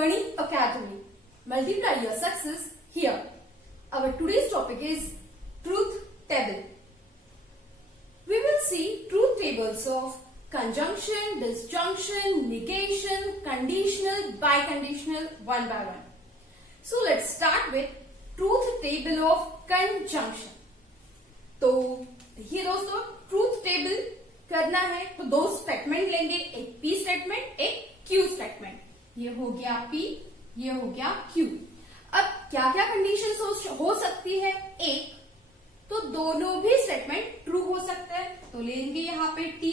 Ganit Academy. Multiply your success here. Our today's topic is truth table. We will see truth tables of conjunction, disjunction, negation, conditional, biconditional one by one. So let's start with truth table of conjunction. तो देखिए दोस्तों, truth table करना है तो दो statement लेंगे, एक P statement, एक क्यू स्टेटमेंट. ये हो गया पी, ये हो गया क्यू. अब क्या क्या कंडीशंस हो सकती है? एक तो दोनों भी स्टेटमेंट ट्रू हो सकते हैं, तो लेंगे यहाँ पे टी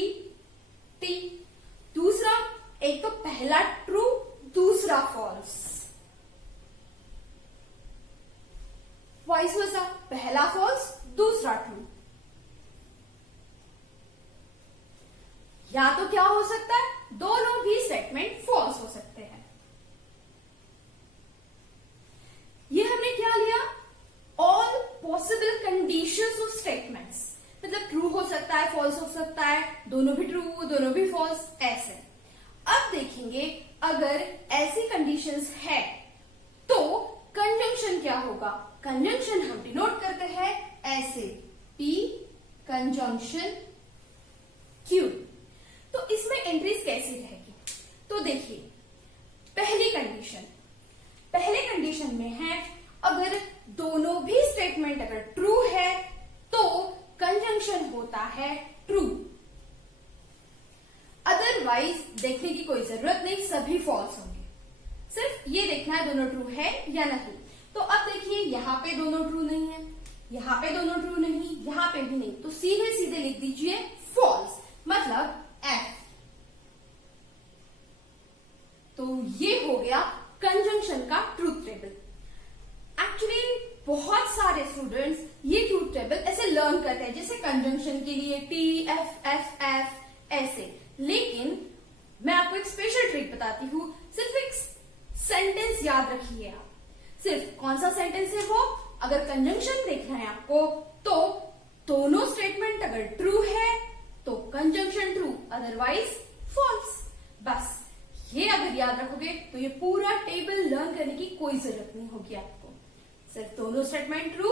टी. दूसरा, एक तो पहला ट्रू दूसरा फॉल्स, वाइस वर्सा, पहला फॉल्स दूसरा ट्रू. या तो क्या हो सकता है, दोनों भी स्टेटमेंट फॉल्स हो सकते हैं. ये हमने क्या लिया? All possible conditions of statements. मतलब ट्रू हो सकता है, फॉल्स हो सकता है, दोनों भी ट्रू, दोनों भी फॉल्स, ऐसे. अब देखेंगे अगर ऐसी कंडीशंस है तो कंजंक्शन क्या होगा. कंजंक्शन हम डिनोट करते हैं ऐसे, पी कंजंक्शन क्यू. तो इसमें एंट्रीज कैसी रहेगी? तो देखिए, पहली कंडीशन में है अगर दोनों भी स्टेटमेंट अगर ट्रू है तो कंजंक्शन होता है ट्रू. अदरवाइज देखने की कोई जरूरत नहीं, सभी फॉल्स होंगे. सिर्फ ये देखना है दोनों ट्रू है या नहीं. तो अब देखिए, यहां पे दोनों ट्रू नहीं है, यहां पे दोनों ट्रू नहीं, यहां पे भी नहीं, तो सीधे सीधे लिख दीजिए फॉल्स, मतलब एफ. तो ये हो गया कंजंक्शन का ट्रूथ टेबल. एक्चुअली बहुत सारे स्टूडेंट्स ये ट्रूथ टेबल ऐसे लर्न करते हैं, जैसे कंजंक्शन के लिए टी एफ एफ एफ ऐसे. लेकिन मैं आपको एक स्पेशल ट्रिक बताती हूं. सिर्फ एक सेंटेंस याद रखिए आप. सिर्फ कौन सा सेंटेंस है वो? अगर कंजंक्शन देखना है आपको तो दोनों स्टेटमेंट अगर ट्रू है तो कंजंक्शन ट्रू, अदरवाइज फॉल्स. बस ये अगर याद रखोगे तो ये पूरा टेबल लर्न करने की कोई जरूरत नहीं होगी आपको. सिर्फ दोनों स्टेटमेंट ट्रू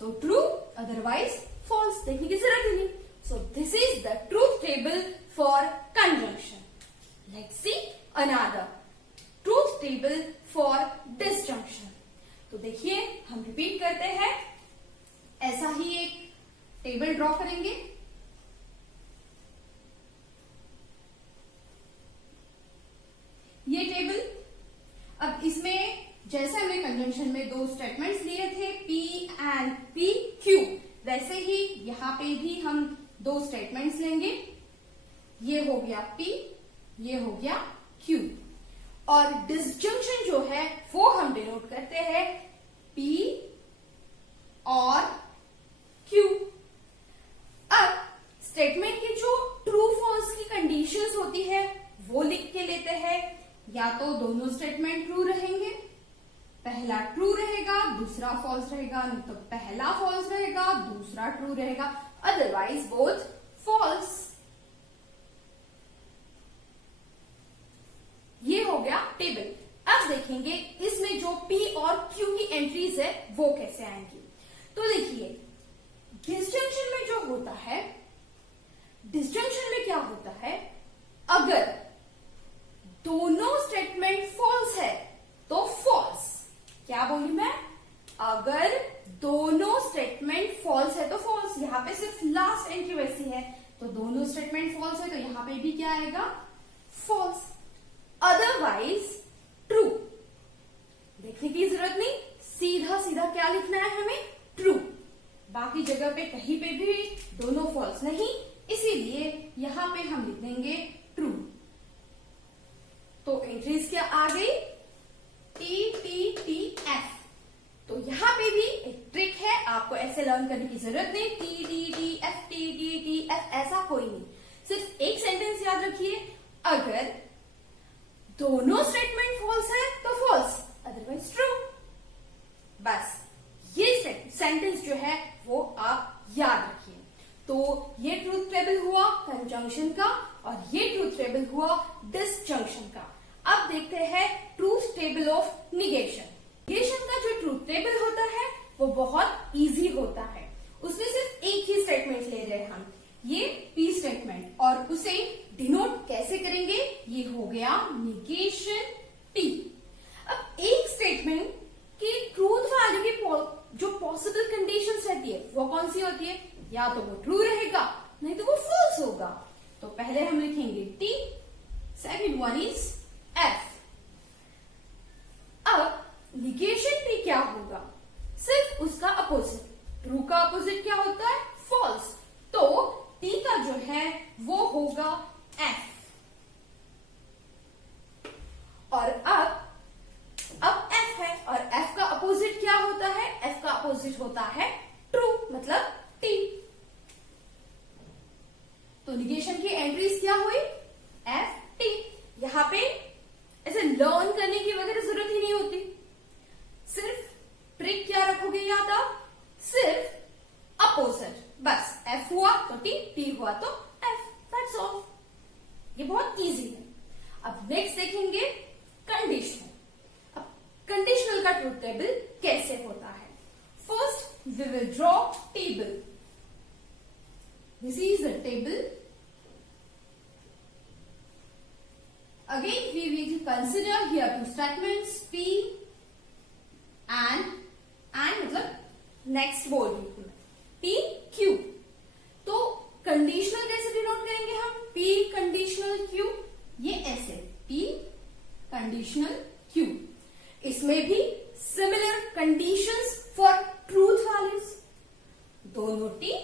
तो ट्रू, अदरवाइज फॉल्स देखने की जरूरत ही नहीं. सो this is the truth table for conjunction. Let's see another truth table for disjunction. तो देखिए, हम रिपीट करते हैं, ऐसा ही एक टेबल ड्रॉ करेंगे. ये टेबल, अब इसमें जैसे हमने कंजंक्शन में दो स्टेटमेंट्स लिए थे पी एंड पी क्यू, वैसे ही यहां पे भी हम दो स्टेटमेंट्स लेंगे. ये हो गया पी, ये हो गया क्यू. और डिसजंक्शन जो है वो हम डिनोट करते हैं पी और क्यू. अब स्टेटमेंट की जो ट्रू फॉल्स की कंडीशंस होती है वो लिख के लेते हैं. या तो दोनों स्टेटमेंट ट्रू रहेंगे, पहला ट्रू रहेगा दूसरा फॉल्स रहेगा, नहीं तो पहला फॉल्स रहेगा दूसरा ट्रू रहेगा, अदरवाइज बोथ फॉल्स. ये हो गया टेबल. अब देखेंगे इसमें जो पी और क्यू की एंट्रीज है वो कैसे आएंगी. तो देखिए, डिसजंक्शन में जो होता है, डिसजंक्शन में क्या होता है, अगर दोनों स्टेटमेंट फॉल्स है तो फॉल्स. क्या बोली मैं? अगर दोनों स्टेटमेंट फॉल्स है तो फॉल्स. यहां पे सिर्फ लास्ट एंट्री वैसी है, तो दोनों स्टेटमेंट फॉल्स है तो यहां पे भी क्या आएगा? फॉल्स. Otherwise true. देखने की जरूरत नहीं, सीधा सीधा क्या लिखना है हमें? ट्रू. बाकी जगह पे कहीं पे भी दोनों फॉल्स नहीं, इसीलिए यहां पे हम लिख देंगे ट्रू. तो एंट्रीज क्या आ गई? T T T F. तो यहां पे भी एक ट्रिक है, आपको ऐसे लर्न करने की जरूरत नहीं. T T T F, T T T F, ऐसा कोई नहीं. सिर्फ एक सेंटेंस याद रखिए, अगर दोनों स्टेटमेंट फॉल्स है तो फॉल्स, अदरवाइज ट्रू. बस ये सेंटेंस जो है वो आप याद रखिए. तो ये ट्रूथ टेबल हुआ कंजंक्शन का और ये ट्रूथ टेबल हुआ डिसजंक्शन का. अब अब देखते हैं truth table of negation. Negation का जो ट्रूथ टेबल होता है वो बहुत इजी होता है। उसमें सिर्फ एक ही स्टेटमेंट ले रहे हैं हम, ये पी स्टेटमेंट, और उसे डिनोट कैसे करेंगे, ये हो गया निगेशन पी। अब एक स्टेटमेंट की ट्रूथ वैल्यू की जो पॉसिबल कंडीशंस रहती है वो कौन सी होती है, या तो वो ट्रू रहेगा नहीं तो वो फॉल्स होगा। तो पहले हम लिखेंगे T, second one is F. अब निगेशन पी क्या होगा, सिर्फ उसका अपोजिट। ट्रू का अपोजिट क्या होता है, फॉल्स। तो टी का जो है वो होगा एफ। और अब एफ है, और एफ का अपोजिट क्या होता है, एफ का अपोजिट होता है ट्रू, मतलब टी। तो निगेशन की एंट्रीज क्या हुई, एफ टी। यहां पे ऐसे लर्न करने की वगैरह जरूरत ही नहीं होती, सिर्फ ट्रिक क्या रखोगे याद आप, सिर्फ अपोजिट, बस एफ हुआ तो टी, टी हुआ तो एफ, दैट्स ऑल। ये बहुत इजी है। अब नेक्स्ट देखेंगे कंडीशनल। अब कंडीशनल का ट्रूथ टेबल कैसे होता है। First we will draw table. This is the table. Again, we will consider here two statements P and मतलब next बोल रही P Q। तो कंडीशनल कैसे डिनोट करेंगे हम, P कंडीशनल Q, ये ऐसे P कंडीशनल Q। इसमें भी similar conditions for truth values, दोनों T,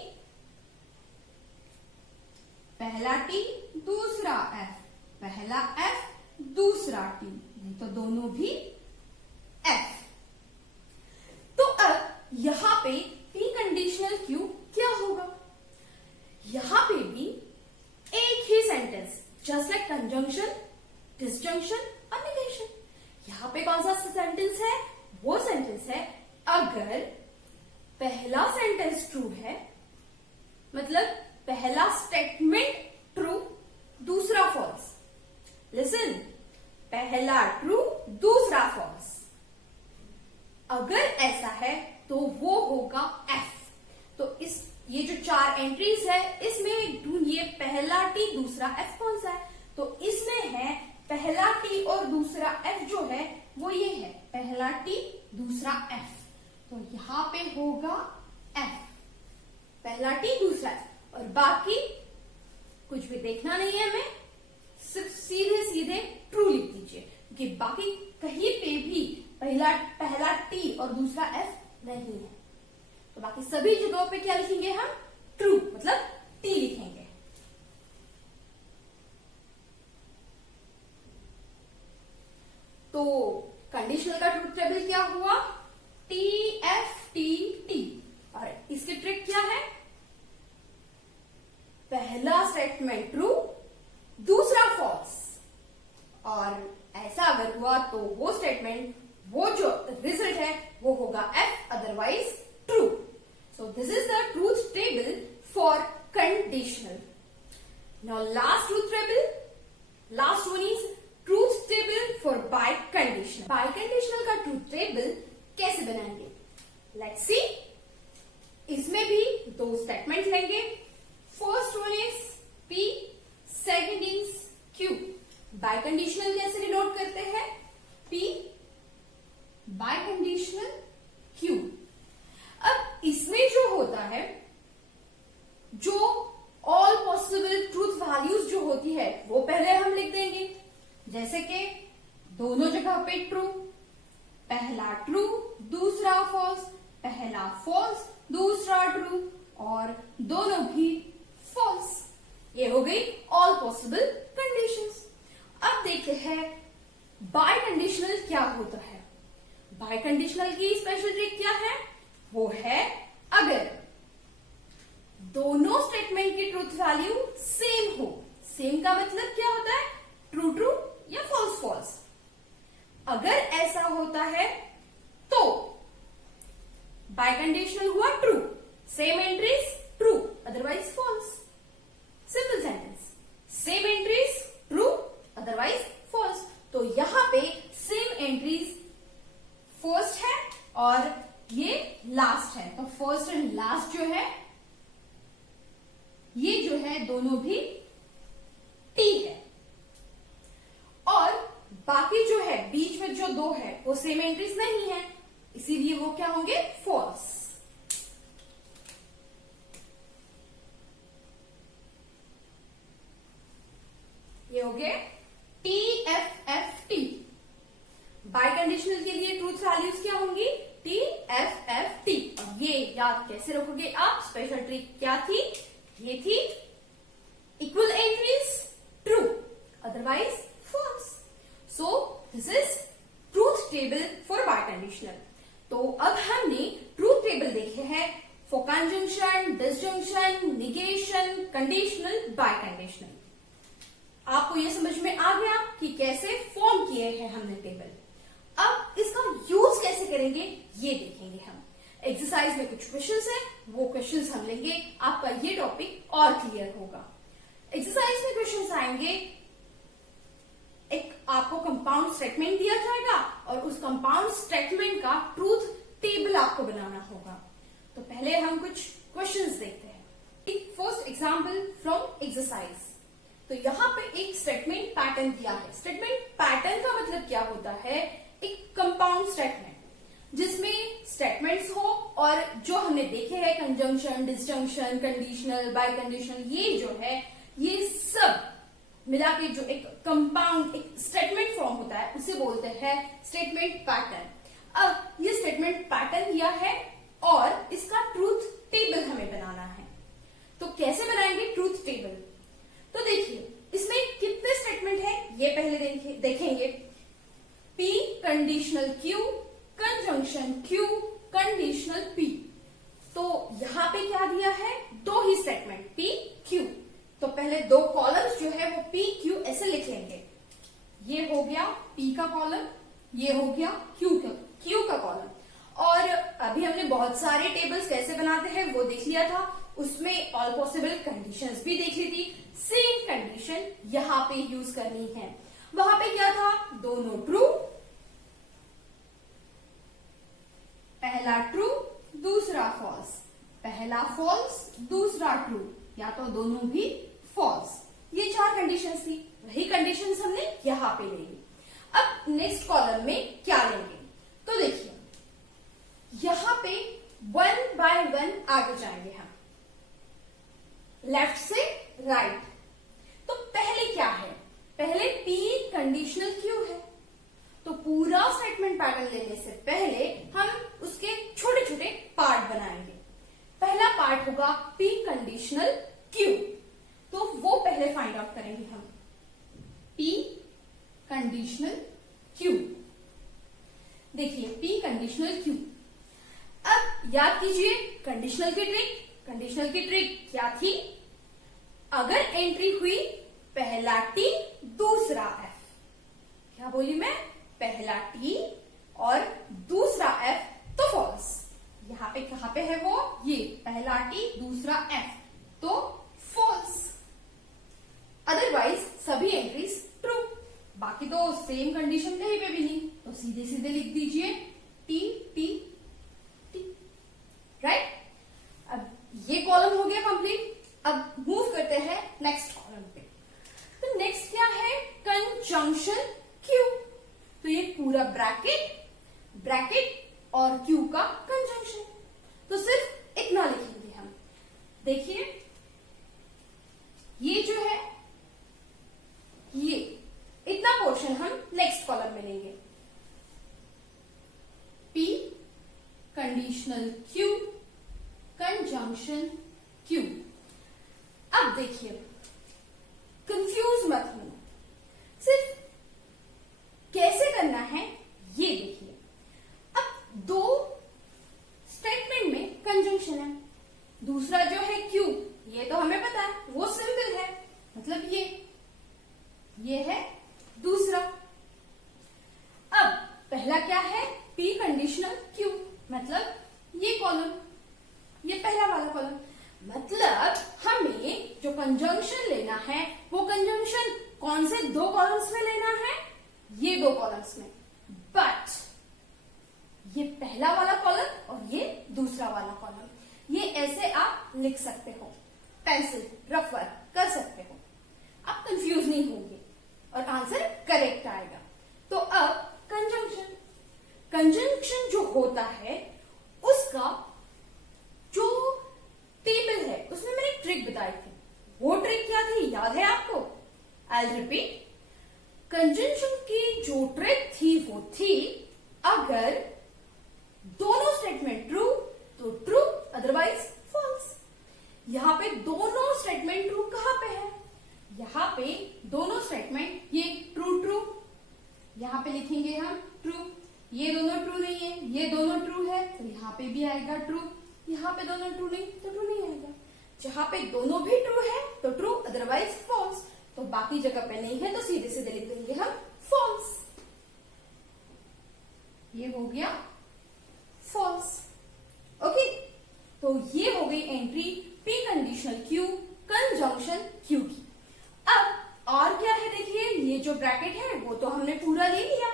पहला टी दूसरा एफ, पहला एफ दूसरा टी, नहीं तो दोनों भी एफ। तो अब यहां पे पी कंडीशनल क्यू क्या होगा, यहां पे भी एक ही sentence, just like conjunction, disjunction और निगेशन। यहां पे कौन सा सेंटेंस है, वो सेंटेंस है अगर पहला सेंटेंस ट्रू है, मतलब पहला स्टेटमेंट ट्रू दूसरा फॉल्स। लिसन, पहला ट्रू दूसरा फॉल्स, अगर ऐसा है तो वो होगा एफ। तो इस ये जो चार एंट्रीज है इसमें ढूंढिए पहला टी दूसरा एफ कौन सा है। तो इसमें है पहला टी और दूसरा एफ जो है वो ये है, पहला टी दूसरा एफ। तो यहां पे होगा एफ, पहला टी दूसरा एफ, और बाकी कुछ भी देखना नहीं है हमें, सिर्फ सीधे सीधे ट्रू लिख दीजिए, क्योंकि बाकी कहीं पे भी पहला टी और दूसरा एफ नहीं है। तो बाकी सभी जगहों पे क्या लिखेंगे हम, ट्रू, मतलब टी लिखेंगे। तो कंडीशनल का ट्रूथ टेबल क्या हुआ, टी एफ टी टी। और इसकी ट्रिक क्या है, पहला स्टेटमेंट ट्रू दूसरा फॉल्स, और ऐसा अगर हुआ तो वो स्टेटमेंट, वो जो रिजल्ट है वो होगा F, otherwise true. So this is the truth table for conditional. Now last truth table, last one is truth table for bye conditional. Bye conditional का ट्रूथ टेबल कैसे बनाएंगे, लेट्स सी। इसमें भी दो स्टेटमेंट लेंगे, first one is P, second is Q। Bye conditional कैसे denote करते हैं, P बाय कंडीशनल Q। अब इसमें जो होता है, जो ऑल पॉसिबल ट्रूथ वैल्यूज जो होती है वो पहले हम लिख देंगे, जैसे कि दोनों जगह पे ट्रू, पहला ट्रू दूसरा फॉल्स, पहला फॉल्स दूसरा ट्रू, और दोनों भी फॉल्स। ये हो गई ऑल पॉसिबल कंडीशंस। अब देखते हैं बाय कंडीशनल क्या होता है। बाय कंडीशनल की स्पेशल ट्रिक क्या है, वो है अगर दोनों स्टेटमेंट की ट्रूथ वैल्यू सेम हो। सेम का मतलब क्या होता है, ट्रू ट्रू या फॉल्स फॉल्स। अगर ऐसा होता है तो बाय कंडीशनल हुआ true, same entries true, otherwise false. Simple sentence, same entries true, otherwise false. तो यहां है दोनों भी टी है, और बाकी जो है बीच में जो दो है वो सेम एंट्रीज नहीं है, इसीलिए वो क्या होंगे, फॉल्स। ये हो गए T F F T. By conditional के लिए ट्रूथ वैल्यूज क्या होंगी, टी एफ एफ टी। और ये याद कैसे रखोगे आप, स्पेशल ट्रिक क्या थी, ये थी equal entries true, otherwise false. So this is truth table for biconditional. तो अब हमने ट्रूथ टेबल देखे हैं for conjunction, disjunction, negation, conditional, biconditional. आपको ये समझ में आ गया कि कैसे फॉर्म किए हैं हमने टेबल। अब इसका यूज कैसे करेंगे ये देखेंगे हम। एक्सरसाइज में कुछ क्वेश्चंस है, वो क्वेश्चंस हम लेंगे, आपका ये टॉपिक और क्लियर होगा। एक्सरसाइज में क्वेश्चंस आएंगे, एक आपको कंपाउंड स्टेटमेंट दिया जाएगा और उस कंपाउंड स्टेटमेंट का ट्रूथ टेबल आपको बनाना होगा। तो पहले हम कुछ क्वेश्चंस देखते हैं। First example from exercise. तो यहाँ पे एक स्टेटमेंट पैटर्न दिया है। स्टेटमेंट पैटर्न का मतलब क्या होता है, एक कंपाउंड स्टेटमेंट जिसमें स्टेटमेंट्स हो और जो हमने देखे हैं conjunction, disjunction, conditional, bye conditional, ये जो है ये सब मिला के जो एक कंपाउंड एक स्टेटमेंट फॉर्म होता है उसे बोलते हैं स्टेटमेंट पैटर्न। अब ये स्टेटमेंट पैटर्न दिया है और इसका ट्रूथ टेबल हमें बनाना है। तो कैसे बनाएंगे ट्रूथ टेबल, तो देखिए इसमें कितने स्टेटमेंट है ये पहले देखेंगे। P conditional Q, conjunction Q, conditional P। तो यहां पे क्या दिया है, दो ही स्टेटमेंट P Q। तो पहले दो कॉलम्स जो है वो P Q ऐसे लिख लेंगे। ये हो गया P का कॉलम, ये हो गया Q का कॉलम। और अभी हमने बहुत सारे टेबल्स कैसे बनाते हैं वो देख लिया था, उसमें ऑल पॉसिबल कंडीशंस भी देख ली थी। सेम कंडीशन यहां पे यूज करनी है। वहां पे क्या था, दोनों ट्रू, पहला ट्रू दूसरा फॉल्स, पहला फॉल्स दूसरा ट्रू, या तो दोनों भी फॉल्स। ये चार कंडीशंस थी, वही कंडीशंस हमने यहां पे लेंगे। अब नेक्स्ट कॉलम में क्या लेंगे, तो देखिए यहां पे 1 बाय 1 आगे जाएंगे हम, लेफ्ट से राइट। तो पहले क्या है, पहले P कंडीशनल Q है। तो पूरा स्टेटमेंट पैटर्न लेने से पहले हम उसके छोटे छोटे पार्ट बनाएंगे। पहला पार्ट होगा P कंडीशनल Q, तो वो पहले फाइंड आउट करेंगे हम। P कंडीशनल Q, देखिए P कंडीशनल Q। अब याद कीजिए कंडीशनल की ट्रिक। कंडीशनल की ट्रिक क्या थी, अगर एंट्री हुई पहला T दूसरा F, क्या बोली मैं, पहला T और दूसरा F, तो फॉल्स। यहां पे कहां पे है वो, ये पहला T दूसरा F, तो फॉल्स। अदरवाइज सभी एंट्रीज ट्रू। बाकी तो सेम कंडीशन कहीं पे भी नहीं, तो सीधे सीधे लिख दीजिए T T T, राइट। अब ये कॉलम हो गया कंप्लीट। अब मूव करते हैं नेक्स्ट कॉलम पे। तो नेक्स्ट क्या है, कंजंक्शन Q। तो ये पूरा ब्रैकेट और Q का कंजंक्शन। तो सिर्फ इतना लिखेंगे हम। देखिए ये जो है ये इतना पोर्शन हम नेक्स्ट कॉलम में लेंगे। P conditional Q, conjunction Q। अब देखिए कंफ्यूज मत होना, सिर्फ कैसे करना है ये देखिए। अब दो स्टेटमेंट में कंजंक्शन है, दूसरा जो है Q, ये तो हमें पता है वो सिंपल है, मतलब ये है दूसरा। अब पहला क्या है, P कंडीशनल Q, मतलब ये कॉलम, ये पहला वाला कॉलम। मतलब हमें जो कंजंक्शन लेना है वो कंजंक्शन कौन से दो कॉलम्स में लेना है, ये दो कॉलम्स में। बट ये पहला वाला कॉलम और ये दूसरा वाला कॉलम, ये ऐसे आप लिख सकते हो। पेंसिल, रफर कर सकते हो। आप कंफ्यूज नहीं होंगे और आंसर करेक्ट आएगा। तो अब कंजंक्शन, कंजंक्शन जो होता है उसका जो टेबल है उसमें मैंने एक ट्रिक बताई थी। वो ट्रिक क्या थी, याद है आपको? I will repeat. कंजंक्शन की जो ट्रिक थी वो थी, अगर दोनों स्टेटमेंट ट्रू तो ट्रू, अदरवाइज फॉल्स। यहां पे दोनों स्टेटमेंट ट्रू कहां पे है? यहां पे दोनों स्टेटमेंट, ये ट्रू ट्रू, यहां पे लिखेंगे हम ट्रू। ये दोनों ट्रू नहीं है, ये दोनों ट्रू है, तो यहां पे भी आएगा ट्रू। यहां पे दोनों ट्रू नहीं तो ट्रू नहीं आएगा। जहां पे दोनों भी ट्रू है तो ट्रू, अदरवाइज फॉल्स। तो बाकी जगह पे नहीं है तो सीधे सीधे लिख देंगे हम फॉल्स। ये हो गया फॉल्स। ओके, तो ये हो गई entry P conditional Q conjunction Q की। अब और क्या है, देखिए ये जो ब्रैकेट है वो तो हमने पूरा ले लिया,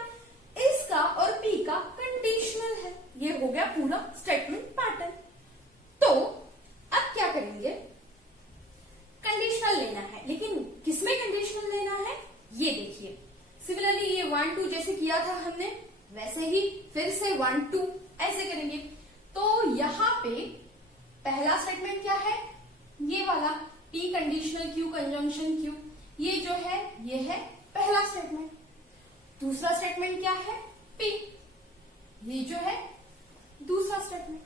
इसका और पी का कंडीशनल है। ये हो गया पूरा स्टेटमेंट पैटर्न। तो अब क्या करेंगे, कंडीशनल लेना है, लेकिन किसमें कंडीशनल लेना है ये देखिए। सिमिलरली ये 1 2 जैसे किया था हमने, वैसे ही फिर से 1 2 ऐसे करेंगे। तो यहां पे पहला स्टेटमेंट क्या है, ये वाला P conditional Q conjunction Q, ये जो है ये है पहला स्टेटमेंट। दूसरा स्टेटमेंट क्या है, पी, ये जो है दूसरा स्टेटमेंट।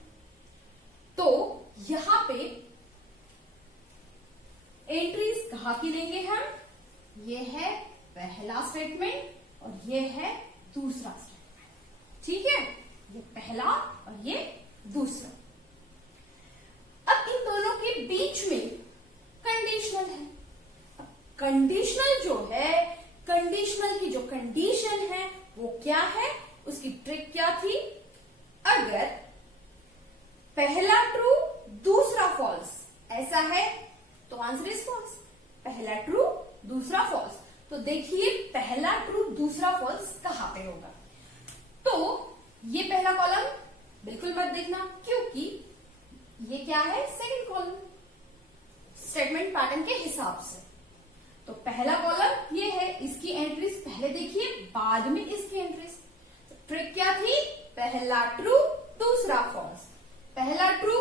तो यहां पे एंट्रीज कहां की लेंगे हम, ये है पहला स्टेटमेंट और ये है दूसरा स्टेटमेंट। ठीक है, ये पहला और ये दूसरा। अब इन दोनों के बीच में कंडीशनल है। कंडीशनल जो है, कंडीशनल की जो कंडीशन है वो क्या है, उसकी ट्रिक क्या थी, अगर पहला ट्रू दूसरा फॉल्स ऐसा है तो आंसर इज फॉल्स। पहला ट्रू दूसरा फॉल्स, तो देखिए पहला ट्रू दूसरा फॉल्स कहां पे होगा। तो ये पहला कॉलम बिल्कुल मत देखना, क्योंकि ये क्या है, सेकंड कॉलम स्टेटमेंट पैटर्न के हिसाब से। तो पहला कॉलम ये है, इसकी एंट्रीज पहले देखिए, बाद में इसकी एंट्रीज। तो ट्रिक क्या थी, पहला ट्रू दूसरा फॉल्स। पहला ट्रू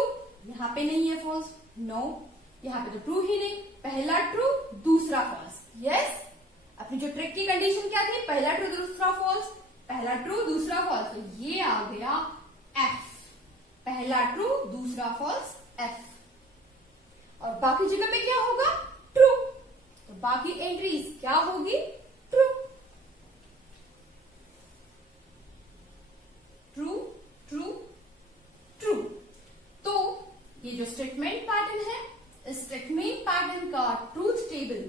यहां पे नहीं है फॉल्स, नो, यहां पे तो ट्रू ही नहीं, पहला ट्रू दूसरा फॉल्स, यस। अपनी जो ट्रिक की कंडीशन क्या थी, पहला ट्रू दूसरा फॉल्स, पहला ट्रू दूसरा फॉल्स, तो ये आ गया एफ, पहला ट्रू दूसरा फॉल्स एफ। और बाकी जगह पे क्या होगा, ट्रू, तो बाकी एंट्रीज क्या होगी, ट्रू ट्रू ट्रू ट्रू। तो ये जो स्टेटमेंट पैटर्न है, इस स्टेटमेंट पैटर्न का ट्रूथ टेबल,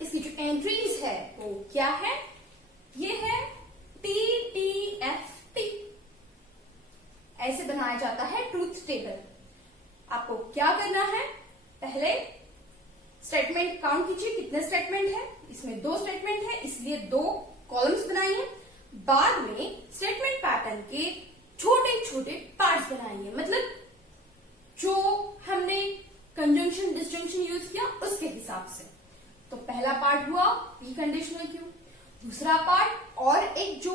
इसकी जो एंट्रीज है वो क्या है, ये है TTFT, ऐसे बनाया जाता है ट्रूथ टेबल। आपको क्या करना है, पहले स्टेटमेंट काउंट कीजिए, कितने स्टेटमेंट है, इसमें 2 स्टेटमेंट है इसलिए 2 कॉलम्स बनाइए। बाद में स्टेटमेंट पैटर्न के छोटे छोटे पार्ट्स बनाइए, मतलब जो हमने कंजंक्शन डिसजंक्शन यूज किया उसके हिसाब से। तो पहला पार्ट हुआ पी कंडीशनल क्यू, दूसरा पार्ट और एक जो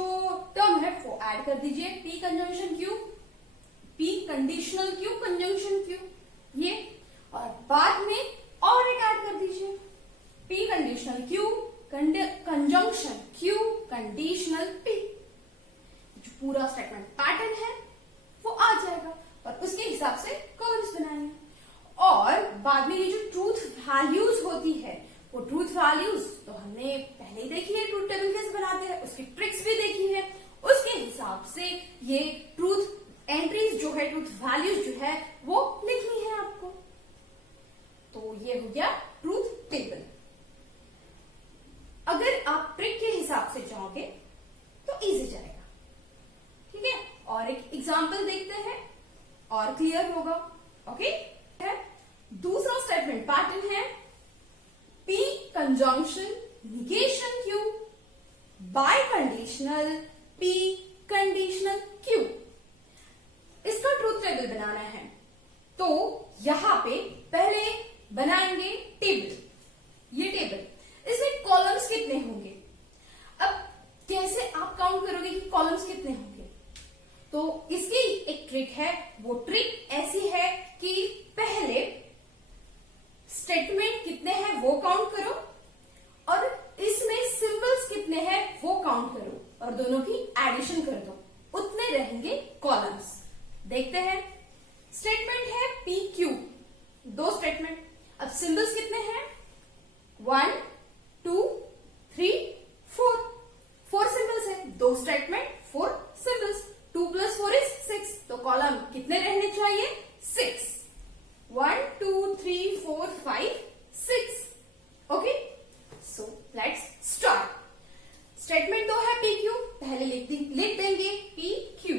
टर्म है वो ऐड कर दीजिए, P conjunction Q, P conditional Q conjunction Q, ये, और बाद में और एक ऐड कर दीजिए, P conditional Q conjunction Q conditional P. जो पूरा स्टेटमेंट पैटर्न है वो आ जाएगा और उसके हिसाब से कॉलम्स बनाएंगे। और बाद में ये जो ट्रूथ वैल्यूज होती है, वो ट्रूथ वैल्यूज तो हमने पहले ही देखी है, ट्रूथ टेबल कैसे बनाते हैं, उसकी ट्रिक्स भी देखी है। उसके हिसाब से ये ट्रूथ एंट्रीज जो है, ट्रूथ वैल्यूज जो है वो लिखनी है आपको। तो ये हो गया ट्रूथ टेबल। अगर आप ट्रिक के हिसाब से जाओगे तो इजी जाएगा, ठीक है। और एक एग्जांपल देखते हैं और क्लियर होगा, ओके। दूसरा स्टेटमेंट पैटर्न है P conjunction negation Q by conditional P conditional Q. इसका ट्रूथ टेबल बनाना है, तो यहां पे पहले बनाएंगे टेबल। ये टेबल, इसमें कॉलम्स कितने होंगे? अब कैसे आप काउंट करोगे कि कॉलम्स कितने होंगे? तो इसकी एक ट्रिक है। वो ट्रिक ऐसी है कि पहले स्टेटमेंट कितने हैं वो काउंट करो और इसमें सिंबल्स कितने हैं वो काउंट करो और दोनों की एडिशन कर दो, उतने रहेंगे कॉलम्स। देखते हैं। स्टेटमेंट है पी क्यू, दो स्टेटमेंट। अब सिंबल्स कितने हैं? 1 2 3 4, 4 सिंबल्स है। दो स्टेटमेंट 4 सिंबल्स। 2 + 4 = 6, तो कॉलम कितने रहने चाहिए? 6। 1 2 3 4 5 6। Okay, so let's start. Statement दो है पी क्यू, पहले लिख देंगे पी क्यू।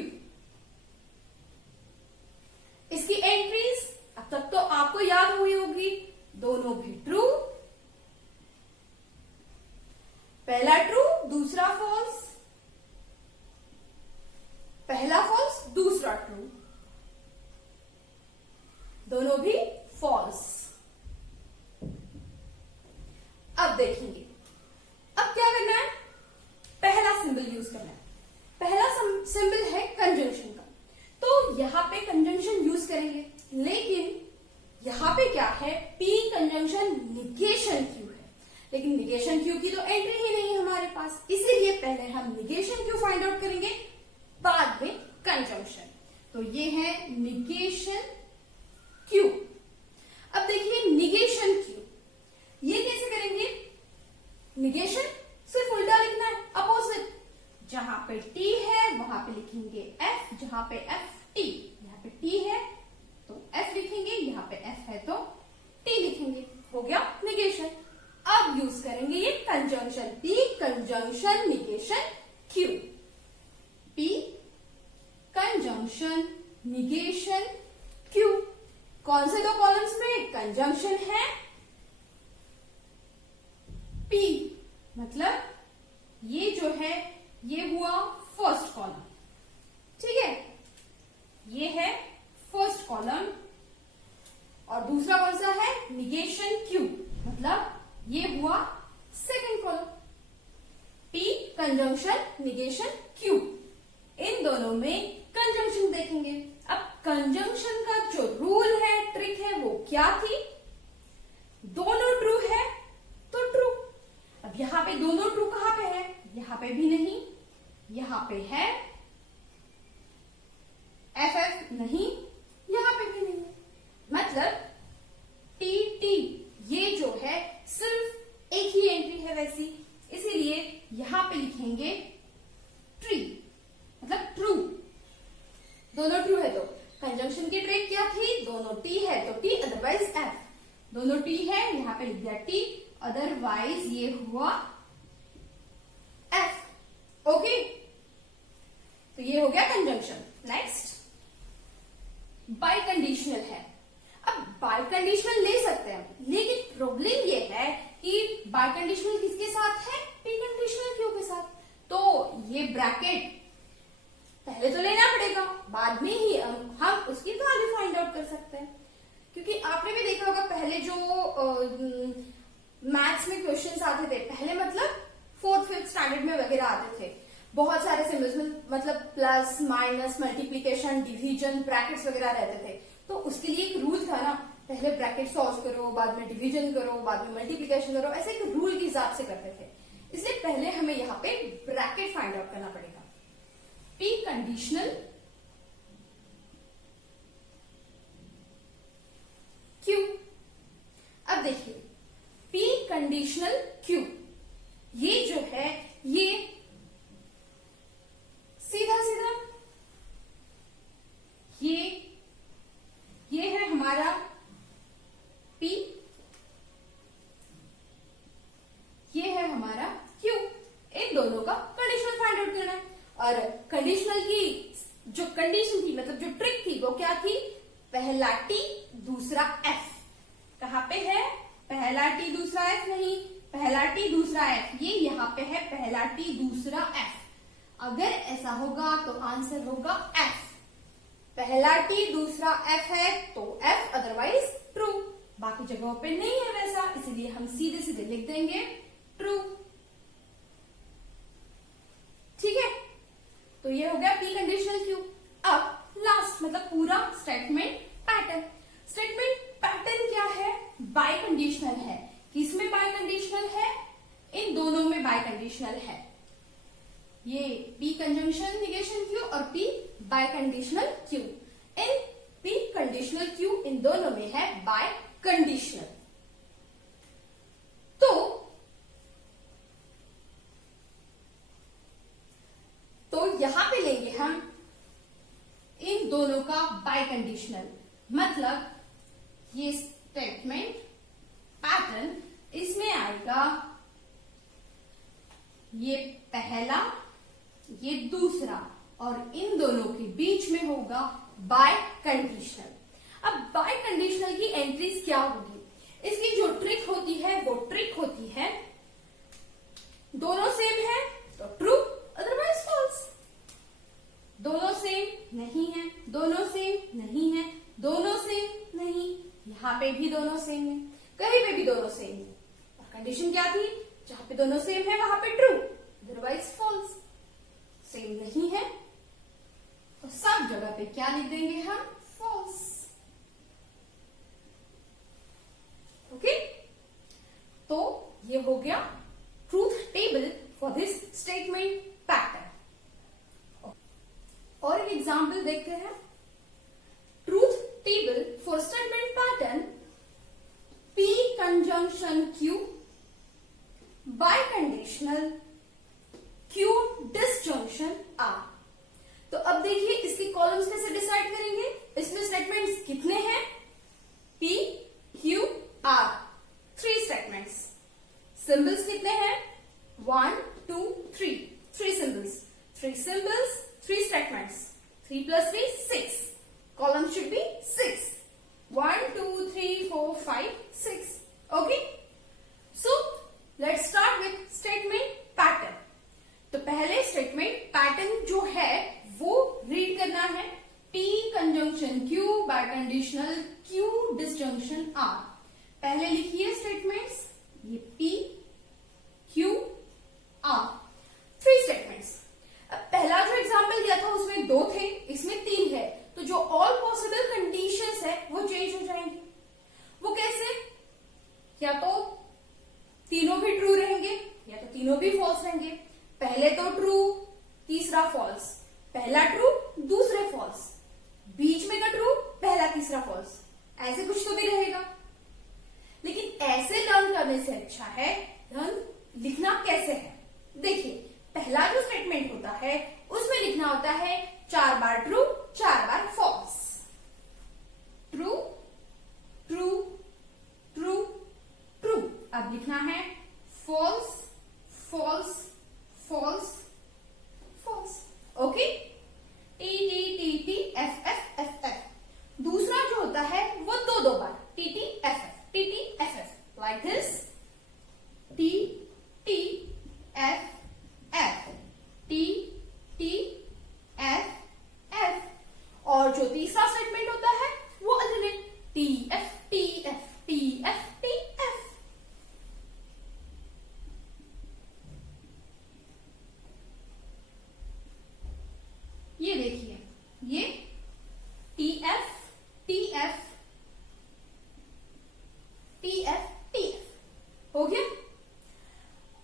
इसकी एंट्रीज अब तक तो आपको याद हुई होगी, दोनों भी ट्रू। पहला ट्रू, दूसरा फॉल्स। पहला फॉल्स, दूसरा ट्रू, दोनों भी फॉल्स। अब देखेंगे, अब क्या करना है? पहला सिंबल यूज करना है। पहला सिंबल है कंजंक्शन का, तो यहां पे कंजंक्शन यूज करेंगे, लेकिन यहां पे क्या है? पी कंजंक्शन निगेशन क्यू है, लेकिन निगेशन क्यू की तो एंट्री ही नहीं है हमारे पास, इसीलिए पहले हम निगेशन क्यू फाइंड आउट करेंगे, बाद में कंजंक्शन। तो ये है निगेशन क्यू। अब देखिए निगेशन क्यू, ये कैसे करेंगे? निगेशन सिर्फ उल्टा लिखना है, अपोजिट। जहां पे टी है वहां पे लिखेंगे एफ, जहां पे एफ टी, यहां पे टी है तो एफ लिखेंगे, यहां पे एफ है तो टी लिखेंगे। हो गया निगेशन। अब यूज करेंगे ये conjunction, P conjunction negation Q. P conjunction negation Q. कौन से दो कॉलम्स में कंजंक्शन है? पी, मतलब ये जो है ये हुआ फर्स्ट कॉलम, ठीक है, ये है फर्स्ट कॉलम। और दूसरा कौन सा है? निगेशन क्यू, मतलब ये हुआ second column. P conjunction negation Q, इन दोनों में कंजंक्शन देखेंगे। अब कंजंक्शन का जो रूल है, ट्रिक है, वो क्या थी? दोनों ट्रू है तो ट्रू। अब यहां पे दोनों ट्रू कहां पे है? यहां पे भी नहीं, यहां पे है एफ एफ नहीं, यहां पे भी नहीं, मतलब टी टी ये जो है सिर्फ एक ही एंट्री है वैसी, इसीलिए यहां पे लिखेंगे ट्री, मतलब ट्रू। दोनों ट्रू है तो कंजंक्शन की ट्रिक क्या थी? दोनों टी है तो टी, अदरवाइज एफ। दोनों टी है, यहां पे लिख दिया टी, अदरवाइज ये हुआ एफ। ओके, तो ये हो गया कंजंक्शन। नेक्स्ट बाय कंडीशनल है। अब बाय कंडीशनल ले सकते हैं, लेकिन प्रॉब्लम ये है कि बाय कंडीशनल किसके साथ है? पी कंडीशनल क्यू के साथ। तो ये ब्रैकेट पहले तो लेना पड़ेगा, बाद में ही हम उसकी वैल्यू फाइंड आउट कर सकते हैं। क्योंकि आपने भी देखा होगा पहले जो मैथ्स में क्वेश्चंस आते थे, पहले मतलब 4th 5th स्टैंडर्ड में वगैरह आते थे, बहुत सारे सिंबल्स में, मतलब plus minus multiplication division brackets वगैरह रहते थे। तो उसके लिए एक रूल था ना, पहले ब्रैकेट सॉल्व करो, बाद में डिवीजन करो, बाद में मल्टीप्लीकेशन करो, ऐसे एक रूल के हिसाब से करते थे। इसलिए पहले हमें यहाँ पे ब्रैकेट फाइंड आउट करना पड़ेगा। P conditional Q. अब देखिए पी कंडीशनल क्यू, ये जो है ये सीधा सीधा ये है हमारा P, ये है हमारा Q। इन दोनों का कंडीशनल फाइंड आउट करना है। और कंडीशनल की जो कंडीशन थी, मतलब जो ट्रिक थी, वो क्या थी? पहला T दूसरा F। कहां पे है? पहला T दूसरा F नहीं, पहला T दूसरा F, ये यहां पे है पहला T दूसरा F। अगर ऐसा होगा तो आंसर होगा F। पहला T दूसरा F है तो F, अदरवाइज ट्रू। बाकी जगहों पे नहीं है वैसा, इसलिए हम सीधे सीधे लिख देंगे ट्रू। ठीक है, तो ये हो गया पी कंडीशनल क्यू। अब लास्ट मतलब पूरा स्टेटमेंट पैटर्न। स्टेटमेंट पैटर्न क्या है? बाय कंडीशनल है। किसमें बाय कंडीशनल है? इन दोनों में बाय कंडीशनल है। ये पी कंजंक्शन निगेशन क्यू और पी बाय कंडीशनल क्यू। इन पी कंडीशनल क्यू इन दोनों में है बाय कंडीशनल। तो यहां पे लेंगे हम इन दोनों का बाय कंडीशनल, मतलब ये स्टेटमेंट पैटर्न, इसमें आएगा ये पहला, ये दूसरा, और इन दोनों के बीच में होगा बाय कंडीशनल। अब बाय कंडीशनल की एंट्रीज क्या होगी? इसकी जो ट्रिक होती है वो ट्रिक होती है दोनों सेम है तो ट्रू, अदरवाइज फॉल्स। दोनों सेम नहीं है, दोनों सेम नहीं है, दोनों सेम नहीं, यहां पे भी दोनों सेम है, कहीं पे भी दोनों सेम है। और कंडीशन क्या थी? जहां पे दोनों सेम है वहां पे ट्रू, अदरवाइज फॉल्स। सेम नहीं है तो सब जगह पे क्या लिख देंगे हम? फॉल्स। ओके, तो ये हो गया truth table for this statement pattern. और एक एग्जाम्पल देखते हैं। Truth table for statement pattern P conjunction Q biconditional Q disjunction R. तो अब देखिए इसके कॉलम्स कैसे डिसाइड करेंगे। इसमें स्टेटमेंट्स कितने हैं? P Q R, 3 statements. Symbols कितने हैं? 1 2 3, 3 symbols, 3 symbols, 3 statements. 3 plus 3 6, column should be 6, 1 2 3 4 5 6. Okay, so let's start with statement pattern. तो पहले स्टेटमेंट पैटर्न जो है वो रीड करना है। P conjunction Q bye conditional Q disjunction R। पहले लिखिए स्टेटमेंट्स, ये P Q R, 3 स्टेटमेंट्स। अब पहला जो एग्जांपल दिया था उसमें 2 थे, इसमें 3 है, तो जो ऑल पॉसिबल कंडीशंस है वो चेंज हो जाएंगी। वो कैसे? या तो तीनों भी ट्रू रहेंगे या तो तीनों भी फॉल्स रहेंगे। पहले तो ट्रू, तीसरा फॉल्स, पहला ट्रू, दूसरे फॉल्स, बीच में का ट्रू, पहला तीसरा फॉल्स, ऐसे कुछ तो भी रहेगा। लेकिन ऐसे लर्न करने से अच्छा है लर्न लिखना कैसे है। देखिए, पहला जो स्टेटमेंट होता है उसमें लिखना होता है 4 बार ट्रू 4 बार false. True true true true. अब लिखना है false false false false. Okay, T T T T F F F F. दूसरा जो होता है वो 2 बार T T F F, T T F F, like this, T T F F, T T F F. और जो तीसरा statement होता है वो alternate T F T F T F T F. ये देखिए, ये T F T F T F T F हो गया।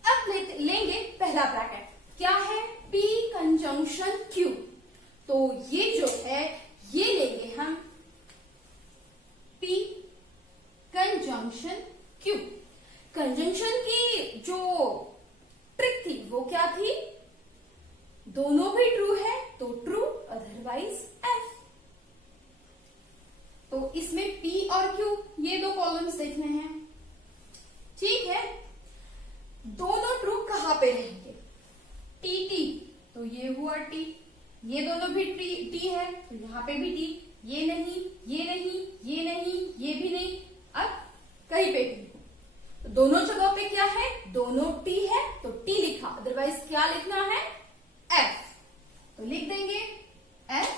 अब लेंगे पहला ब्रैकेट, क्या है? P conjunction Q। तो ये जो है ये लेंगे हम P कंजंक्शन Q। कंजंक्शन की जो ट्रिक थी वो क्या थी? दोनों भी ट्रू है तो ट्रू, अदरवाइज F। तो इसमें P और Q ये 2 कॉलम्स देखने हैं। ठीक है, दोनों ट्रू कहां पे रहेंगे? टी टी, तो ये हुआ टी, ये दोनों भी टी है तो यहां पे भी टी, ये नहीं ये नहीं ये नहीं ये भी नहीं, अब कहीं पे भी। तो दोनों जगह पे क्या है? दोनों टी है तो टी लिखा, अदरवाइज क्या लिखना है? एफ। तो लिख देंगे F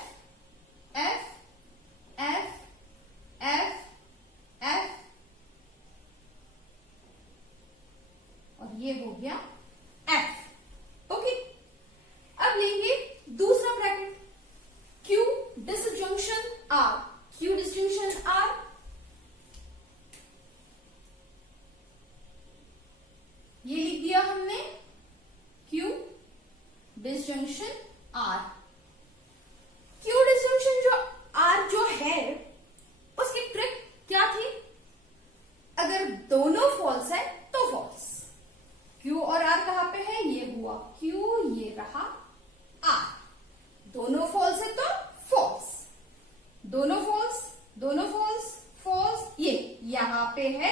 F F F F ये हो गया F। ओके, अब लेंगे दूसरा bracket Q disjunction R। Q disjunction R, ये लिख दिया हमने Q disjunction R। Q disjunction जो R जो है उसकी ट्रिक क्या थी? अगर दोनों फॉल्स है तो फॉल्स। Q और R कहां पे है? ये हुआ Q, ये रहा R। दोनों फॉल्स है तो फॉल्स, दोनों फॉल्स, दोनों फॉल्स, फॉल्स, ये यहां पे है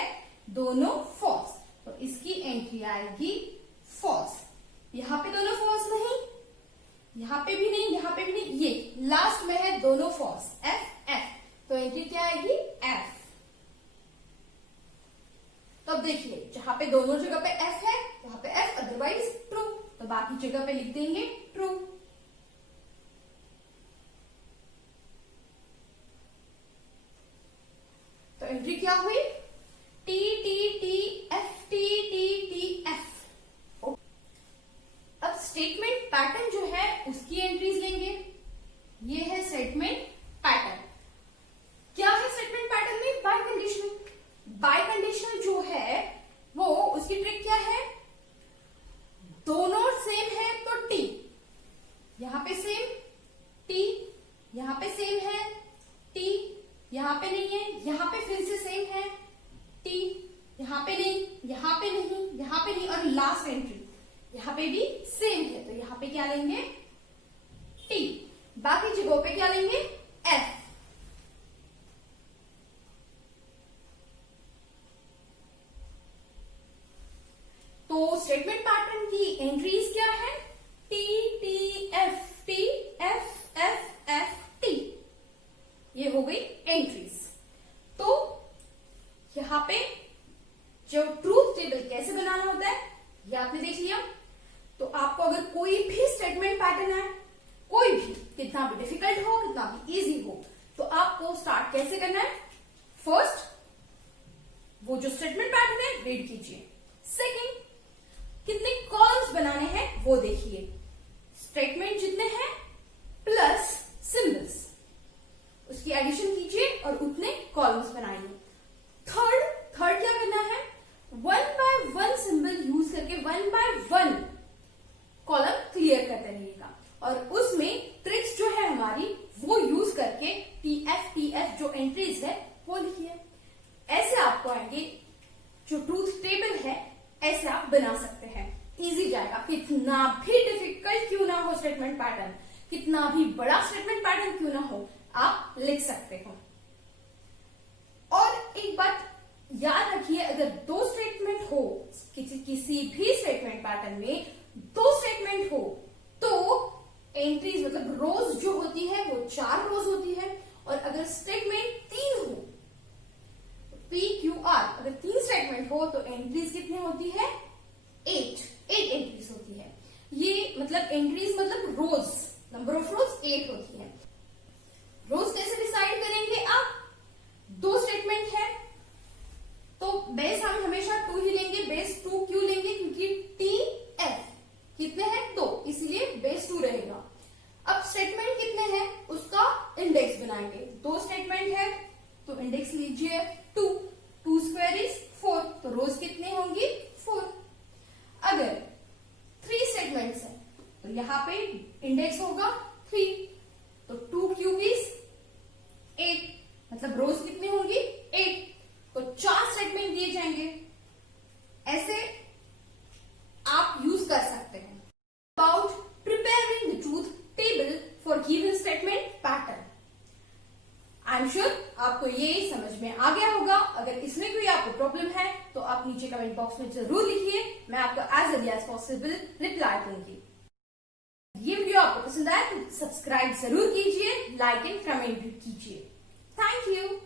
दोनों फॉल्स, तो इसकी एंट्री आएगी फॉल्स। यहां पे दोनों फॉल्स नहीं, यहां पे भी नहीं, यहां पे भी नहीं, ये लास्ट में है दोनों फॉल्स, F F, तो एंट्री क्या आएगी? F। तो अब देखिए जहां पे दोनों जगह पे F है वहां पे F, अदरवाइज ट्रू, तो बाकी जगह पे लिख देंगे ट्रू। तो एंट्री क्या हुई? T T T F T T T F। अब स्टेटमेंट पैटर्न जो है उसकी एंट्रीज लेंगे। ये है स्टेटमेंट पैटर्न। क्या है स्टेटमेंट पैटर्न में? Bye conditional. बाय कंडीशनल जो है वो उसकी ट्रिक क्या है? दोनों सेम है तो T, यहां पे सेम T, यहां पे सेम है T, यहां पे नहीं है, यहां पे फिर से सेम है T, यहां पे नहीं, यहां पे नहीं, यहां पे नहीं, और लास्ट एंट्री यहां पे भी सेम है, तो यहां पे क्या लेंगे? T। बाकी जगहों पे क्या लेंगे? F। तो स्टेटमेंट पैटर्न की एंट्रीज क्या है? T T F T F F F T, ये हो गई एंट्रीज। तो यहां पे जो ट्रूथ टेबल कैसे बनाना होता है ये आपने देख लिया। तो आपको अगर कोई भी स्टेटमेंट पैटर्न है, कोई भी, कितना भी डिफिकल्ट हो, कितना भी इजी हो, तो आपको स्टार्ट कैसे करना है? फर्स्ट वो जो स्टेटमेंट पैटर्न है रीड कीजिए। सेकंड, कितने कॉलम्स बनाने हैं वो देखिए। स्टेटमेंट जितने हैं प्लस सिंबल्स, उसकी एडिशन कीजिए और उतने कॉलम्स बनाइए। थर्ड क्या करना है? 1 by 1 सिंबल यूज करके 1 by 1 कॉलम क्लियर करते रहिएगा, और उसमें ट्रिक्स जो है हमारी वो यूज करके TF जो एंट्रीज है वो लिखिए। ऐसे आपको आएंगे जो ट्रूथ टेबल है, ऐसे आप बना सकते हैं। इजी जाएगा, कितना भी डिफिकल्ट क्यों ना हो स्टेटमेंट पैटर्न, कितना भी बड़ा स्टेटमेंट पैटर्न क्यों ना हो, आप लिख सकते हो। और एक बात याद रखिए, अगर दो स्टेटमेंट हो, किसी भी स्टेटमेंट पैटर्न में दो स्टेटमेंट हो, तो एंट्रीज मतलब रोज जो होती है वो 4 रोज होती है, और अगर स्टेटमेंट 3 हो, PQR, अगर 3 स्टेटमेंट हो तो एंट्रीज कितनी होती है? 8 एंट्रीज होती है। ये मतलब एंट्रीज मतलब रोज, नंबर ऑफ रोज 8 होती है। रोज कैसे डिसाइड करेंगे आप? 2 स्टेटमेंट है तो बेस हम हमेशा 2 ही लेंगे। बेस 2 क्यों लेंगे? क्योंकि TF कितने हैं? 2, इसलिए बेस 2 रहेगा। अब स्टेटमेंट कितने हैं उसका इंडेक्स बनाएंगे। 2 स्टेटमेंट है तो इंडेक्स लीजिए 2, 2 स्क्वायर इज 4, तो रोज कितने होंगी? 4। अगर 3 स्टेटमेंट्स है तो यहां पे इंडेक्स होगा 3, तो 2 क्यूब इज 8, मतलब रोज कितनी होंगी? 8, तो 4 स्टेटमेंट दिए जाएंगे। ऐसे आप यूज कर सकते हैं। About preparing the truth table for given statement pattern. I am sure आपको ये समझ में आ गया होगा। अगर इसमें कोई आपको प्रॉब्लम है तो आप नीचे कमेंट बॉक्स में जरूर लिखिए, मैं आपको as early as possible reply दूंगी। ये वीडियो आपको पसंद आया तो सब्सक्राइब जरूर कीजिए, लाइक एंड कमेंट भी कीजिए। Thank you.